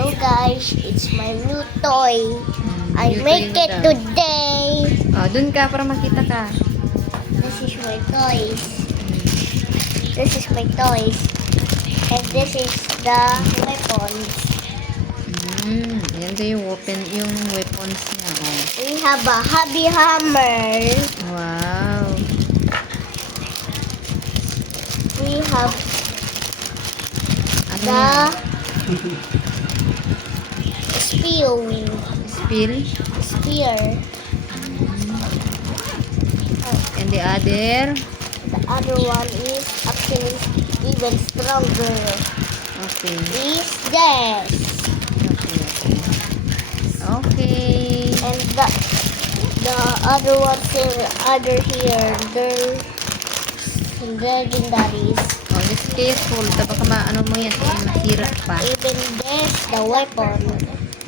Hello guys, it's my new toy. I new make toy it na daw. today. Oh, dun ka para makita ka. This is my toys. This is my toys. And this is the weapons. Yan daw yung weapons niya. Oh. We have a hobby hammer. Wow. We have Ano the yan? spear. And the other? The other one is actually even stronger. Okay. Is this. Okay. And the other ones are here. They're legendaries. Oh, just careful. Baka maano mo yan. Masira pa. Even this, the weapon.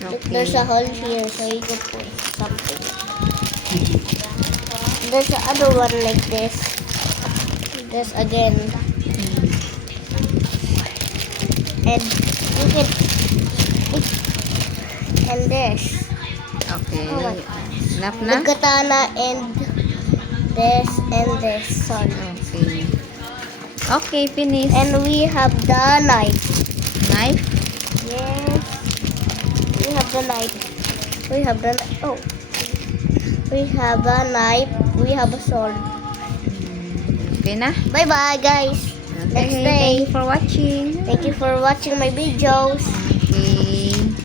Look, Okay. there's a hole here, so you can put something. There's the other one like this. This again. And you can. And this. Okay. Oh my. Enough The na? katana and this and this. Sorry. Okay. Okay, finish. And we have the knife. Knife? Yes. We have the knife. We have the oh. We have a knife. We have a sword. Okay na? Bye bye guys. Okay, Next thank day. you for watching. Thank you for watching my videos.